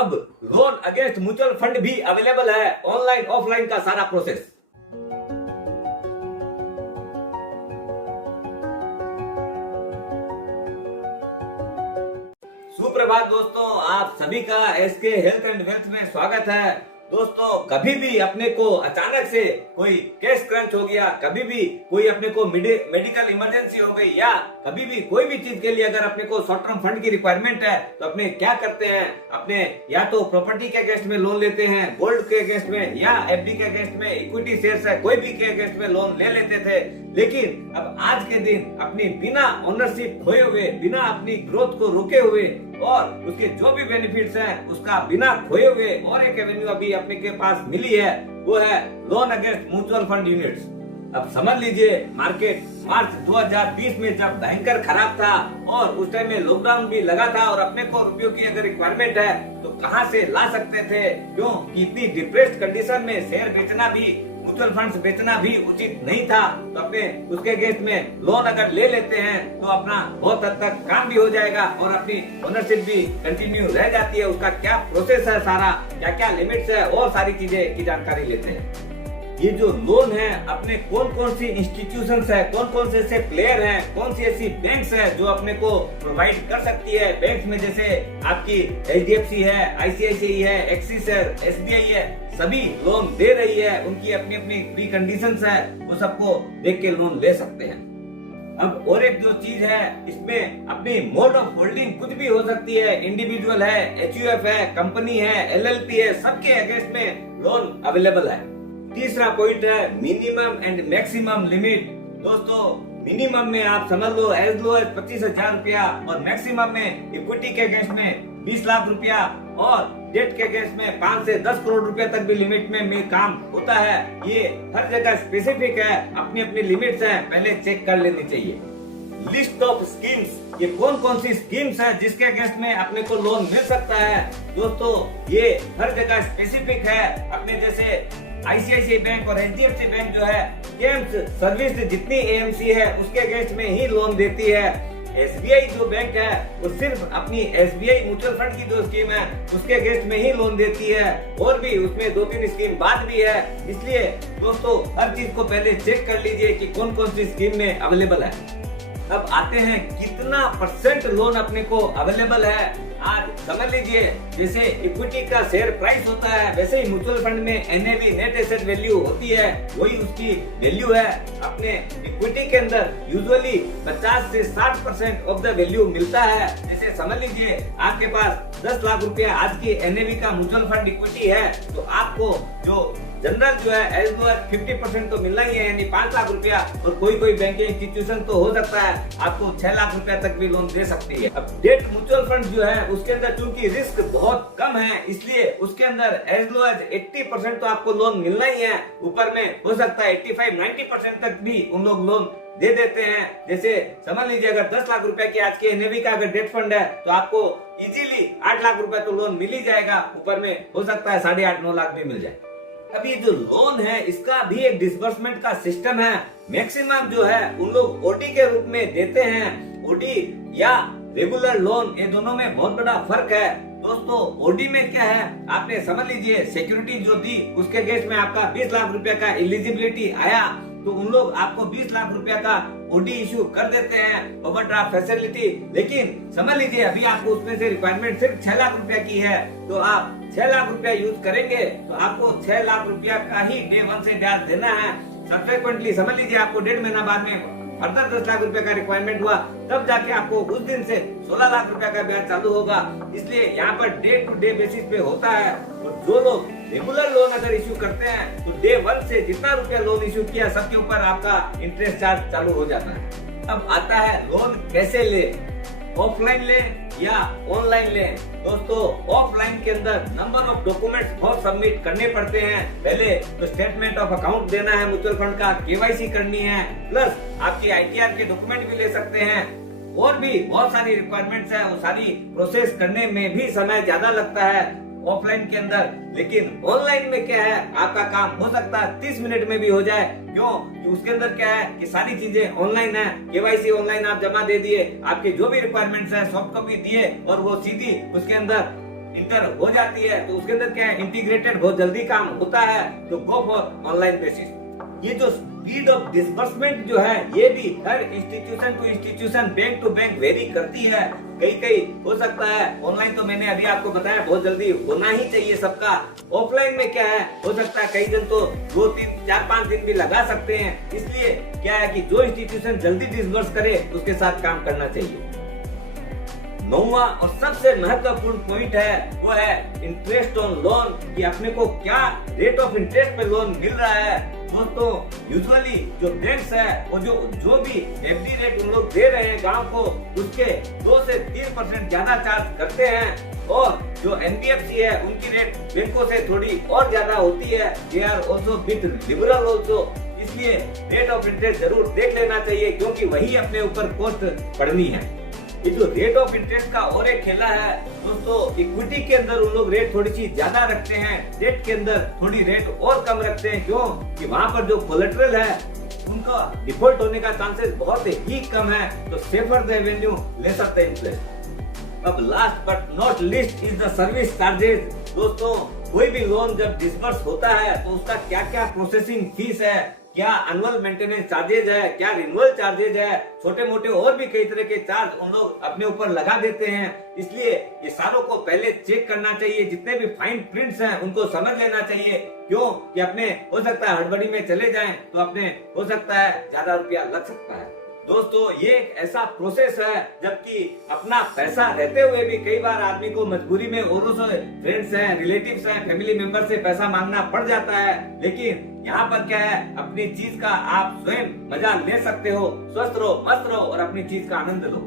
अब loan against mutual fund भी available है, ऑनलाइन ऑफलाइन का सारा प्रोसेस। सुप्रभात दोस्तों, आप सभी का एसके हेल्थ एंड वेल्थ में स्वागत है। दोस्तों, कभी भी अपने को अचानक से कोई कैश क्रंच हो गया, कभी भी कोई अपने को मेडिकल इमरजेंसी हो गई, या कभी भी कोई भी चीज के लिए अगर अपने को शॉर्ट टर्म फंड की रिक्वायरमेंट है, तो अपने क्या करते हैं, अपने या तो प्रॉपर्टी के अगेंस्ट में लोन लेते हैं, गोल्ड के अगेंस्ट में, या एफडी के अगेंस्ट में, इक्विटी शेयर्स है, कोई भी के अगेंस्ट में लोन ले लेते थे। लेकिन अब आज के दिन अपनी बिना ओनरशिप खोए हुए, बिना अपनी ग्रोथ को रुके हुए और उसके जो भी बेनिफिट्स हैं उसका बिना खोए हुए और एक एवेन्यू अभी अपने के पास मिली है, वो है loan against mutual fund units. अब समझ लीजिए, मार्केट मार्च 2020 में जब भयंकर खराब था और उस टाइम में लॉकडाउन भी लगा था और अपने को रुपयों की अगर रिक्वायरमेंट है तो कहां से ला सकते थे, क्यों कि इतनी डिप्रेस्ड कंडीशन में शेयर बेचना भी, म्यूचुअल फंड्स बेचना भी उचित नहीं था। तो अपने उसके अगेंस्ट में लोन अगर ले लेते हैं तो अपना बहुत हद तक काम भी हो जाएगा और अपनी ओनरशिप भी कंटिन्यू रह जाती है। उसका क्या प्रोसेस है, सारा क्या क्या लिमिट्स है और सारी चीजें की जानकारी लेते हैं। ये जो लोन है, अपने कौन कौन सी इंस्टीट्यूशंस है, कौन कौन से ऐसे प्लेयर हैं, कौन सी ऐसी बैंक्स है जो अपने को प्रोवाइड कर सकती है। बैंक्स में जैसे आपकी HDFC है, ICICI है, एक्सिस है, SBI है, सभी लोन दे रही है। उनकी अपनी अपनी प्री कंडीशंस है, वो सबको देख के लोन ले सकते हैं। अब और एक जो चीज है, इसमें अपनी मोड ऑफ होल्डिंग कुछ भी हो सकती है, इंडिविजुअल है, HUF है, कंपनी है, LLP है, सबके अगेंस्ट में लोन अवेलेबल है। तीसरा पॉइंट है मिनिमम एंड मैक्सिमम लिमिट। दोस्तों, मिनिमम में आप समझ लो एज लो एज 25,000 रुपया और मैक्सिमम में इक्विटी के अगेंस्ट में 20 लाख रुपया और डेट के अगेंस्ट में 5 से 10 करोड़ रुपया तक भी लिमिट में काम होता है। ये हर जगह स्पेसिफिक है, अपनी अपनी लिमिट्स है, पहले चेक कर लेनी चाहिए। लिस्ट ऑफ स्कीम्स, ये कौन कौन सी स्कीम्स है जिसके अगेंस्ट में अपने को लोन मिल सकता है। दोस्तों, ये हर जगह स्पेसिफिक है। अपने जैसे ICICI बैंक और HDFC बैंक जो है, एम्स सर्विस जितनी AMC है उसके अगेंस्ट में ही लोन देती है। SBI जो बैंक है वो सिर्फ अपनी SBI म्यूचुअल फंड की जो स्कीम है उसके अगेंस्ट में ही लोन देती है, और भी उसमें 2-3 स्कीम बाद भी है। इसलिए दोस्तों, हर चीज को पहले चेक कर लीजिए कि कौन कौन सी स्कीम में अवेलेबल है। अब आते हैं कितना परसेंट लोन अपने को अवेलेबल है। आज समझ लीजिए, जैसे इक्विटी का शेयर प्राइस होता है, वैसे ही म्यूचुअल फंड में NAV नेट एसेट वैल्यू होती है, वही उसकी वैल्यू है। अपने इक्विटी के अंदर यूजुअली 50 से 60% ऑफ द वैल्यू मिलता है। जैसे समझ लीजिए, आपके पास 10 लाख रुपया आज की NAV का म्यूचुअल फंड इक्विटी है, तो आपको जो जनरल जो है एज लो एज 50% तो मिलना ही है, यानी 5 लाख रुपया। और कोई कोई बैंकिंग इंस्टीट्यूशन तो हो सकता है आपको 6 लाख रुपया तक भी लोन दे सकती है। अब डेट म्यूचुअल फंड जो है उसके अंदर चूंकि रिस्क बहुत कम है, इसलिए उसके अंदर एज लो एज 80% तो आपको लोन मिलना ही है। ऊपर में हो सकता है 85-90% तक भी उन लोग लोन दे देते हैं। जैसे समझ लीजिए, अगर 10 लाख रुपए की आज के NAV का अगर डेट फंड है तो आपको इजीली 8 लाख रुपए तो लोन मिल ही जाएगा। ऊपर में हो सकता है 8.5-9 लाख भी मिल जाए। अब ये जो लोन है इसका भी एक डिसबर्समेंट का सिस्टम है। मैक्सिमम जो है उन लोग OD के रूप में देते हैं। OD या रेगुलर लोन, ये दोनों में बहुत बड़ा फर्क है। दोस्तों, OD में क्या है, आपने समझ लीजिए सिक्योरिटी जो दी उसके अगेंस्ट में आपका 20 लाख रुपया का एलिजिबिलिटी आया, तो उन लोग आपको 20 लाख रुपया का OD इशू कर देते हैं, ओवरड्राफ्ट फैसिलिटी। लेकिन समझ लीजिए अभी आपको उसमें से रिक्वायरमेंट सिर्फ 6 लाख रुपया की है, तो आप 6 लाख रुपया यूज करेंगे तो आपको 6 लाख रुपया का ही डे 1 से ब्याज देना है। सब्सिक्वेंटली समझ लीजिए आपको 1.5 महीना बाद में फर्दर 10 लाख रुपए का रिक्वायरमेंट हुआ, तब जाके आपको उस दिन से 16 लाख रुपए का ब्याज चालू होगा। इसलिए यहाँ per day to day basis पे होता है। और जो लोग रेगुलर लोन अगर इश्यू करते हैं तो डे 1 से जितना रुपया लोन इश्यू किया सबके ऊपर आपका इंटरेस्ट चार्ज चालू हो जाता है। अब आता है लोन कैसे ले, ऑफलाइन ले या ऑनलाइन ले। दोस्तों, ऑफलाइन के अंदर नंबर ऑफ डॉक्यूमेंट्स बहुत सबमिट करने पड़ते हैं। पहले तो स्टेटमेंट ऑफ अकाउंट देना है म्यूचुअल फंड का, KYC करनी है, प्लस आपकी ITR के डॉक्यूमेंट भी ले सकते हैं, और भी बहुत सारी रिक्वायरमेंट्स है। वो सारी प्रोसेस करने में भी समय ज्यादा लगता है ऑफलाइन के अंदर। लेकिन ऑनलाइन में क्या है, आपका काम हो सकता है 30 मिनट में भी हो जाए। क्यों? उसके अंदर क्या है कि सारी चीजें ऑनलाइन है। KYC ऑनलाइन आप जमा दे दिए, आपके जो भी रिक्वायरमेंट्स है सॉफ्ट कॉपी दिए, और वो सीधी उसके अंदर इंटर हो जाती है तो उसके अंदर क्या है, इंटीग्रेटेड बहुत जल्दी काम होता है, तो गो फॉर ऑनलाइन बेसिस। ये जो स्पीड ऑफ डिसबर्समेंट जो है, ये भी हर institution to institution, bank to bank vary करती है। कई हो सकता है ऑनलाइन, तो मैंने अभी आपको बताया बहुत जल्दी होना ही चाहिए सबका। ऑफलाइन में क्या है, हो सकता है कई दिन तो 2, 3, 4, 5 दिन भी लगा सकते हैं। इसलिए क्या है कि जो इंस्टीट्यूशन जल्दी डिसबर्स करे उसके साथ काम करना चाहिए। 9वां और सबसे महत्वपूर्ण पॉइंट है वो है इंटरेस्ट ऑन लोन, कि अपने को क्या रेट ऑफ इंटरेस्ट पे लोन मिल रहा है। दोस्तों यूजुअली जो बैंक्स है वो जो भी एफडी रेट उन लोग दे रहे हैं गांव को, उसके 2 से 3% ज्यादा चार्ज करते हैं, और जो एनबीएफसी है उनकी रेट बैंकों से थोड़ी और ज्यादा होती है। They are also bit liberal also. इसलिए रेट ऑफ इंटरेस्ट जरूर देख लेना चाहिए, क्योंकि वही अपने ऊपर कॉस्ट पड़नी है। ये जो रेट ऑफ इंटरेस्ट का और एक खेला है दोस्तों, इक्विटी के अंदर उन लोग रेट थोड़ी सी ज्यादा रखते हैं, डेट के अंदर थोड़ी रेट और कम रखते हैं। क्यों? कि वहाँ पर जो कोलेटरल है उनका डिफॉल्ट होने का चांसेस बहुत ही कम है, तो safer the revenue lesser the interest. अब last but not least is the service charges. दोस्तों कोई भी लोन जब डिसबर्स होता है तो उसका क्या क्या प्रोसेसिंग फीस है, क्या एनुअल मेंटेनेंस चार्जेज है, क्या रिन्यूअल चार्जेज है, छोटे मोटे और भी कई तरह के चार्ज उन लोग अपने ऊपर लगा देते हैं। इसलिए ये सारों को पहले चेक करना चाहिए, जितने भी फाइन प्रिंट्स हैं उनको समझ लेना चाहिए। क्यों? कि अपने हो सकता है हड़बड़ी में चले जाएं तो अपने हो सकता है ज्यादा रुपया लग सकता है। दोस्तों ये एक ऐसा प्रोसेस है, जबकि अपना पैसा रहते हुए भी कई बार आदमी को मजबूरी में औरों से, फ्रेंड्स हैं, रिलेटिव्स हैं, फैमिली मेंबर से पैसा मांगना पड़ जाता है। लेकिन यहाँ पर क्या है, अपनी चीज का आप स्वयं मजा ले सकते हो, स्वस्थ रहो, मस्त रहो और अपनी चीज का आनंद लो।